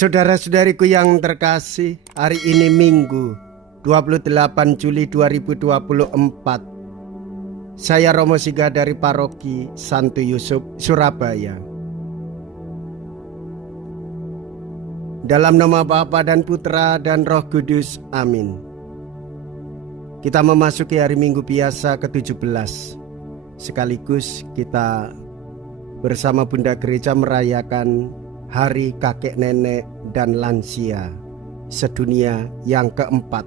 Saudara-saudariku yang terkasih, hari ini Minggu 28 Juli 2024. Saya Romo Siga dari Paroki Santo Yusuf, Surabaya. Dalam nama Bapa dan Putra dan Roh Kudus, amin. Kita memasuki hari Minggu biasa ke-17. Sekaligus kita bersama Bunda Gereja merayakan Hari Kakek Nenek dan Lansia sedunia yang keempat.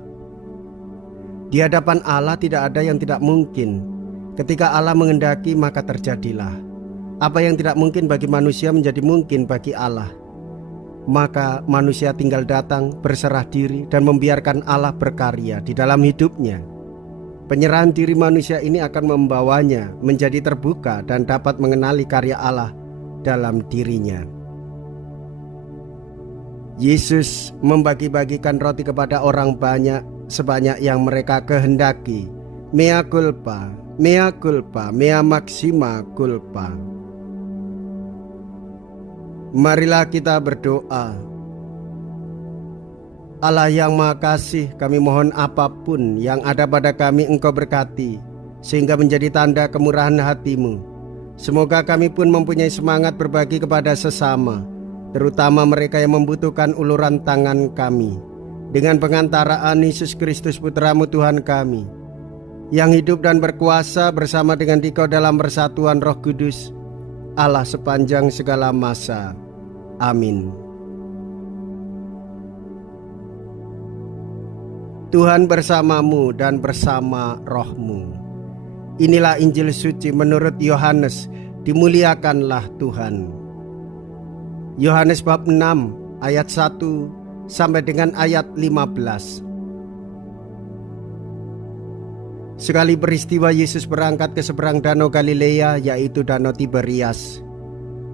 Di hadapan Allah tidak ada yang tidak mungkin. Ketika Allah menghendaki maka terjadilah. Apa yang tidak mungkin bagi manusia menjadi mungkin bagi Allah. Maka manusia tinggal datang, berserah diri dan membiarkan Allah berkarya di dalam hidupnya. Penyerahan diri manusia ini akan membawanya menjadi terbuka dan dapat mengenali karya Allah dalam dirinya. Yesus membagi-bagikan roti kepada orang banyak sebanyak yang mereka kehendaki. Mea culpa, mea culpa, mea maxima culpa. Marilah kita berdoa. Allah yang Maha Kasih, kami mohon apapun yang ada pada kami Engkau berkati, sehingga menjadi tanda kemurahan hati-Mu. Semoga kami pun mempunyai semangat berbagi kepada sesama, terutama mereka yang membutuhkan uluran tangan kami. Dengan pengantaraan Yesus Kristus Putra-Mu Tuhan kami, yang hidup dan berkuasa bersama dengan Dikau dalam persatuan Roh Kudus, Allah sepanjang segala masa. Amin. Tuhan bersamamu dan bersama rohmu. Inilah Injil suci menurut Yohanes. Dimuliakanlah Tuhan. Yohanes bab 6 ayat 1 sampai dengan ayat 15. Sekali peristiwa Yesus berangkat ke seberang danau Galilea, yaitu danau Tiberias.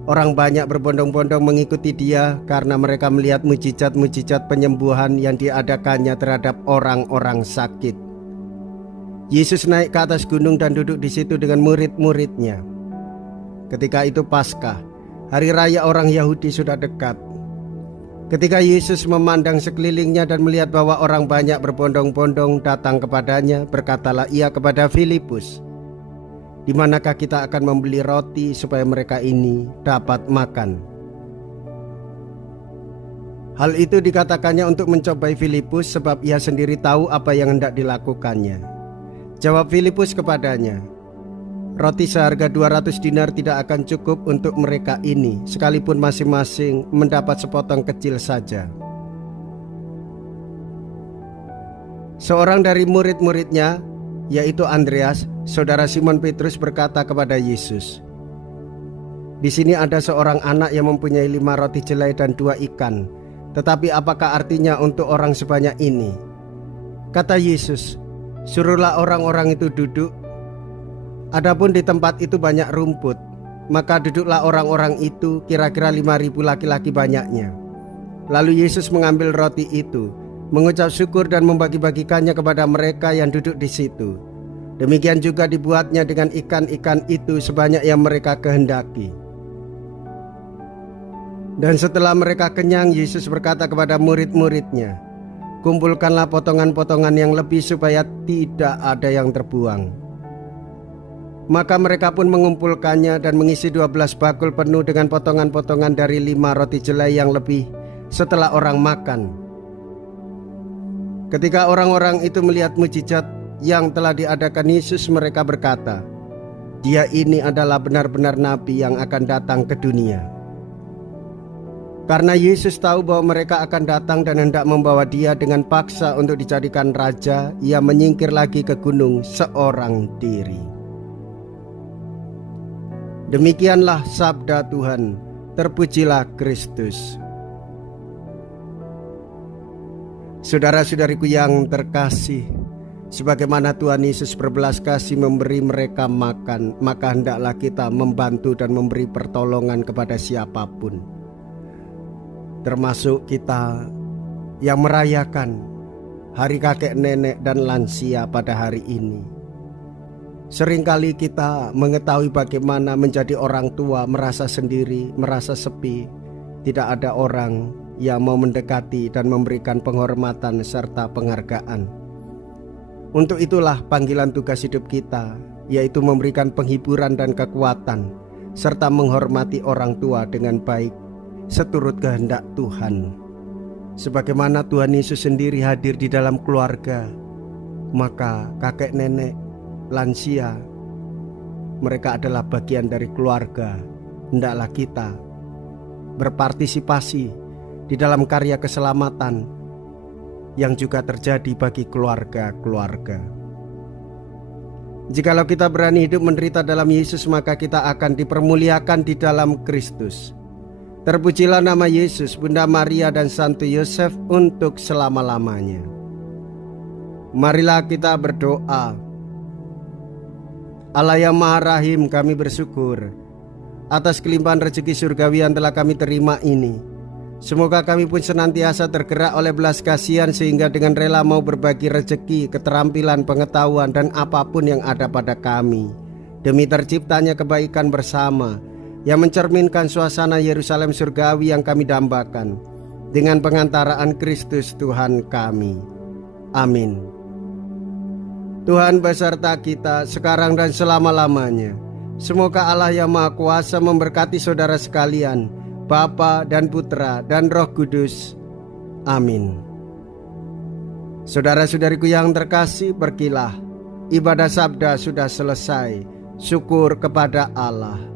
Orang banyak berbondong-bondong mengikuti dia karena mereka melihat mujizat-mujizat penyembuhan yang diadakannya terhadap orang-orang sakit. Yesus naik ke atas gunung dan duduk di situ dengan murid-muridnya. Ketika itu Paskah, hari raya orang Yahudi, sudah dekat. Ketika Yesus memandang sekelilingnya dan melihat bahwa orang banyak berbondong-bondong datang kepadanya, berkatalah ia kepada Filipus, "Di manakah kita akan membeli roti supaya mereka ini dapat makan?" Hal itu dikatakannya untuk mencobai Filipus, sebab ia sendiri tahu apa yang hendak dilakukannya. Jawab Filipus kepadanya, "Roti seharga 200 dinar tidak akan cukup untuk mereka ini, sekalipun masing-masing mendapat sepotong kecil saja." Seorang dari murid-muridnya, yaitu Andreas, saudara Simon Petrus, berkata kepada Yesus, "Di sini ada seorang anak yang mempunyai 5 roti jelai dan 2 ikan. Tetapi apakah artinya untuk orang sebanyak ini?" Kata Yesus, "Suruhlah orang-orang itu duduk. Adapun di tempat itu banyak rumput, maka duduklah orang-orang itu, kira-kira 5.000 laki-laki banyaknya." Lalu Yesus mengambil roti itu, mengucap syukur dan membagi-bagikannya kepada mereka yang duduk di situ. Demikian juga dibuatnya dengan ikan-ikan itu sebanyak yang mereka kehendaki. Dan setelah mereka kenyang, Yesus berkata kepada murid-muridnya, "Kumpulkanlah potongan-potongan yang lebih supaya tidak ada yang terbuang." Maka mereka pun mengumpulkannya dan mengisi 12 bakul penuh dengan potongan-potongan dari 5 roti jelai yang lebih setelah orang makan. Ketika orang-orang itu melihat mujizat yang telah diadakan Yesus, mereka berkata, "Dia ini adalah benar-benar nabi yang akan datang ke dunia." Karena Yesus tahu bahwa mereka akan datang dan hendak membawa dia dengan paksa untuk dijadikan raja, ia menyingkir lagi ke gunung seorang diri. Demikianlah sabda Tuhan. Terpujilah Kristus. Saudara-saudariku yang terkasih, sebagaimana Tuhan Yesus berbelas kasih memberi mereka makan, maka hendaklah kita membantu dan memberi pertolongan kepada siapapun, termasuk kita yang merayakan Hari Kakek Nenek dan Lansia pada hari ini. Seringkali kita mengetahui bagaimana menjadi orang tua merasa sendiri, merasa sepi, tidak ada orang yang mau mendekati dan memberikan penghormatan serta penghargaan. Untuk itulah panggilan tugas hidup kita, yaitu memberikan penghiburan dan kekuatan, serta menghormati orang tua dengan baik, seturut kehendak Tuhan. Sebagaimana Tuhan Yesus sendiri hadir di dalam keluarga, maka kakek nenek, lansia, mereka adalah bagian dari keluarga. Hendaklah kita berpartisipasi di dalam karya keselamatan yang juga terjadi bagi keluarga-keluarga. Jikalau kita berani hidup menderita dalam Yesus, maka kita akan dipermuliakan di dalam Kristus. Terpujilah nama Yesus, Bunda Maria dan Santo Yosef untuk selama-lamanya. Marilah kita berdoa. Allah yang Maha Rahim, kami bersyukur atas kelimpahan rezeki surgawi yang telah kami terima ini. Semoga kami pun senantiasa tergerak oleh belas kasihan, sehingga dengan rela mau berbagi rezeki, keterampilan, pengetahuan, dan apapun yang ada pada kami, demi terciptanya kebaikan bersama yang mencerminkan suasana Yerusalem surgawi yang kami dambakan, dengan pengantaraan Kristus Tuhan kami. Amin. Tuhan beserta kita sekarang dan selama-lamanya. Semoga Allah yang Maha Kuasa memberkati saudara sekalian, Bapa dan Putra dan Roh Kudus. Amin. Saudara-saudariku yang terkasih, pergilah. Ibadah sabda sudah selesai. Syukur kepada Allah.